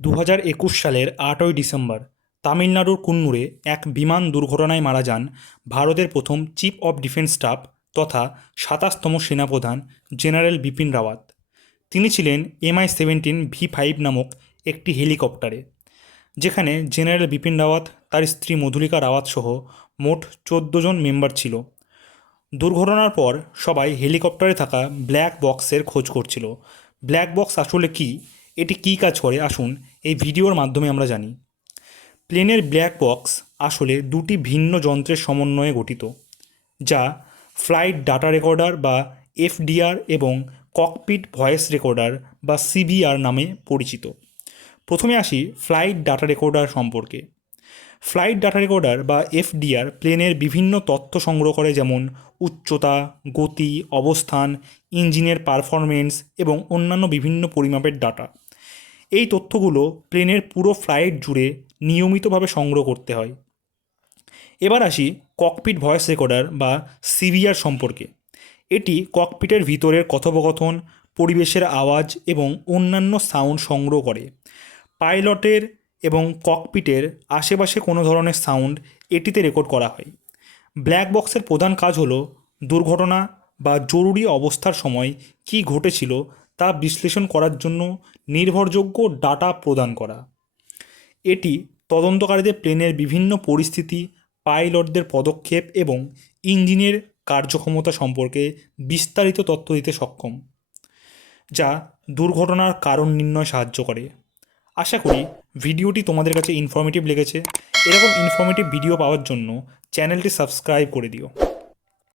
2021 সালের 8ই ডিসেম্বর তামিলনাড়ুর কুন্নুরে এক বিমান দুর্ঘটনায় মারা যান ভারতের প্রথম চিফ অব ডিফেন্স স্টাফ তথা 27তম সেনাপ্রধান জেনারেল বিপিন রাওয়াত। তিনি ছিলেন MI-17V5 নামক একটি হেলিকপ্টারে, যেখানে জেনারেল বিপিন রাওয়াত, তার স্ত্রী মধুলিকা রাওয়াত সহ মোট 14 জন মেম্বার ছিল। দুর্ঘটনার পর সবাই হেলিকপ্টারে থাকা ব্ল্যাক বক্সের খোঁজ করছিল। ব্ল্যাক বক্স আসলে কী, এটি কী কাজ করে, আসুন এই ভিডিওর মাধ্যমে আমরা জানি। প্লেনের ব্ল্যাক বক্স আসলে দুটি ভিন্ন যন্ত্রের সমন্বয়ে গঠিত, যা ফ্লাইট ডাটা রেকর্ডার বা FDR এবং ককপিট ভয়েস রেকর্ডার বা CVR নামে পরিচিত। প্রথমে আসি ফ্লাইট ডাটা রেকর্ডার সম্পর্কে। ফ্লাইট ডাটা রেকর্ডার বা FDR প্লেনের বিভিন্ন তথ্য সংগ্রহ করে, যেমন উচ্চতা, গতি, অবস্থান, ইঞ্জিনের পারফরমেন্স এবং অন্যান্য বিভিন্ন পরিমাপের ডাটা। এই তথ্যগুলো প্লেনের পুরো ফ্লাইট জুড়ে নিয়মিতভাবে সংগ্রহ করতে হয়। এবার আসি ককপিট ভয়েস রেকর্ডার বা CVR সম্পর্কে। এটি ককপিটের ভিতরের কথোপকথন, পরিবেশের আওয়াজ এবং অন্যান্য সাউন্ড সংগ্রহ করে। পাইলটের এবং ককপিটের আশেপাশে কোনো ধরনের সাউন্ড এটিতে রেকর্ড করা হয়। ব্ল্যাক বক্সের প্রধান কাজ হলো দুর্ঘটনা বা জরুরি অবস্থার সময় কী ঘটেছিল তা বিশ্লেষণ করার জন্য নির্ভরযোগ্য ডাটা প্রদান করা। এটি তদন্তকারীদের প্লেনের বিভিন্ন পরিস্থিতি, পাইলটদের পদক্ষেপ এবং ইঞ্জিনের কার্যক্ষমতা সম্পর্কে বিস্তারিত তথ্য দিতে সক্ষম, যা দুর্ঘটনার কারণ নির্ণয় সাহায্য করে। আশা করি ভিডিওটি তোমাদের কাছে ইনফরমেটিভ লেগেছে। এরকম ইনফরমেটিভ ভিডিও পাওয়ার জন্য চ্যানেলটি সাবস্ক্রাইব করে দিও।